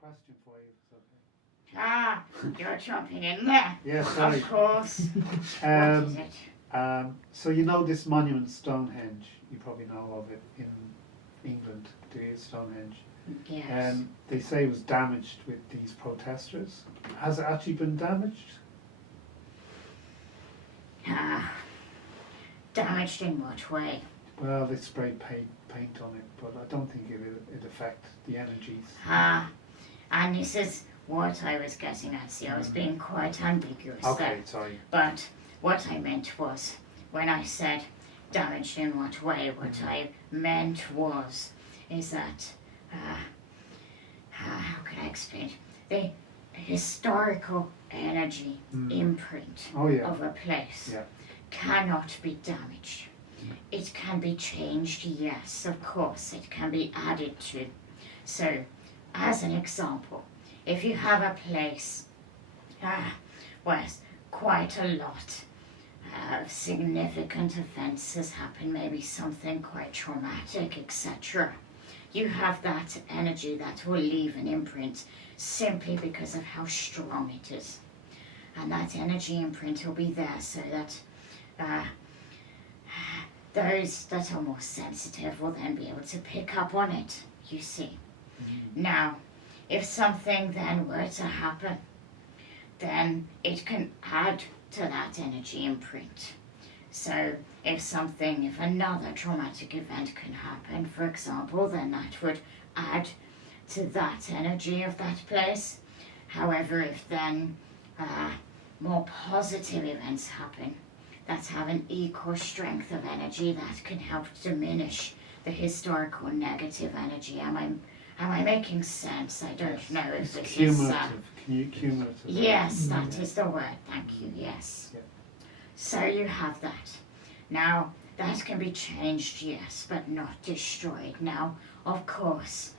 question for you, if it's okay. Ah, you're jumping in there. Yeah, sorry. Of course. What is it? So you know this monument, Stonehenge. You probably know of it in England. Do you, Stonehenge? Yes. They say it was damaged with these protesters. Has it actually been damaged? Damaged in what way? Well, they sprayed paint on it, but I don't think it affect the energies. And this is what I was getting at. See, I was being quite ambiguous Okay, there. sorry. But what I meant was, when I said damaged in what way, what I meant is that, how can I explain it? The historical energy imprint of a place cannot be damaged. It can be changed, yes, of course, it can be added to. So, as an example, if you have a place where quite a lot of significant events has happened, maybe something quite traumatic, etc., you have that energy that will leave an imprint simply because of how strong it is. And that energy imprint will be there so that those that are more sensitive will then be able to pick up on it, you see. Now, if something then were to happen, then it can add to that energy imprint. So if another traumatic event can happen, for example, then that would add to that energy of that place. However, if then more positive events happen that have an equal strength of energy, that can help diminish the historical negative energy. Am I making sense? I don't know if this is... Cumulative. Yes, that is the word. Thank you. Yes. Yeah. So you have that. Now, that can be changed, yes, but not destroyed. Now, of course,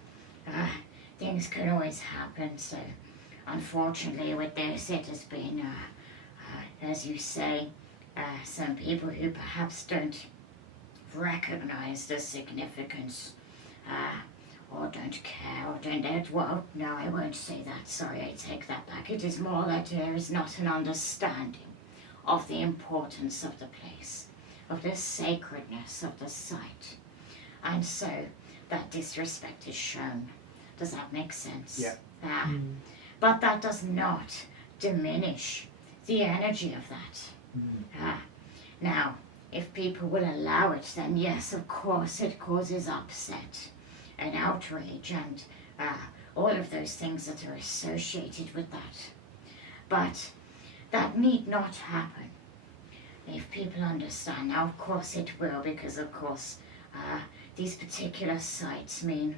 things can always happen. So, unfortunately, with this, it has been, as you say, some people who perhaps don't recognize the significance or don't care, or don't, well, no, I won't say that, sorry, I take that back. It is more that there is not an understanding of the importance of the place, of the sacredness of the site. And so, that disrespect is shown. Does that make sense? Yeah. But that does not diminish the energy of that. Now, if people will allow it, then yes, of course, it causes upset and outrage and all of those things that are associated with that. But that need not happen if people understand. Now, of course it will, because of course these particular sites mean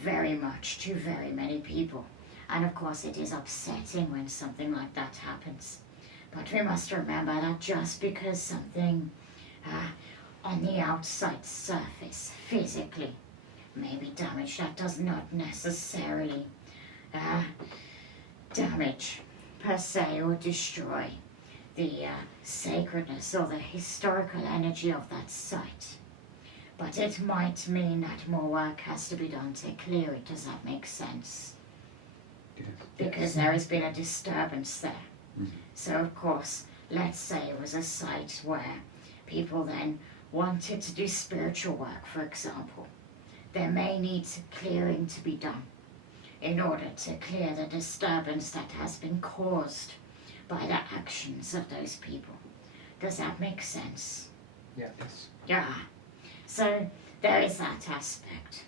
very much to very many people. And of course it is upsetting when something like that happens. But we must remember that just because something on the outside surface, physically, may be damaged, that does not necessarily damage per se or destroy the sacredness or the historical energy of that site. But it might mean that more work has to be done to clear it. Does that make sense? Yes. Because there has been a disturbance there. So of course, let's say it was a site where people then wanted to do spiritual work, for example. There may need clearing to be done in order to clear the disturbance that has been caused by the actions of those people. Does that make sense? Yes. Yeah. So there is that aspect.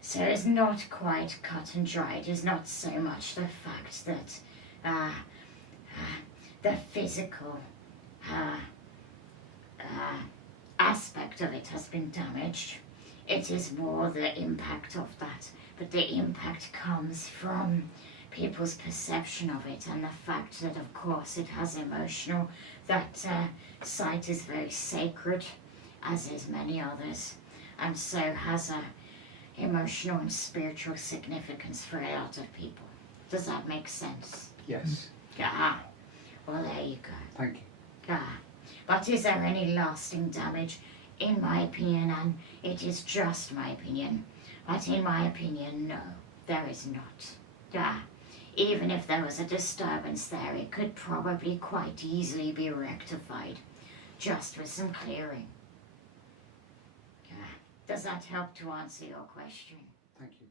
So it's not quite cut and dry. It is not so much the fact that the physical aspect of it has been damaged. It is more the impact of that. But the impact comes from people's perception of it and the fact that, of course, it has emotional. That site is very sacred, as is many others, and so has a emotional and spiritual significance for a lot of people. Does that make sense? Yes. Yeah. Well, there you go. Thank you. Yeah. But is there any lasting damage? In my opinion, and it is just my opinion, but in my opinion, no, there is not. Even if there was a disturbance there, it could probably quite easily be rectified, just with some clearing. Does that help to answer your question? Thank you.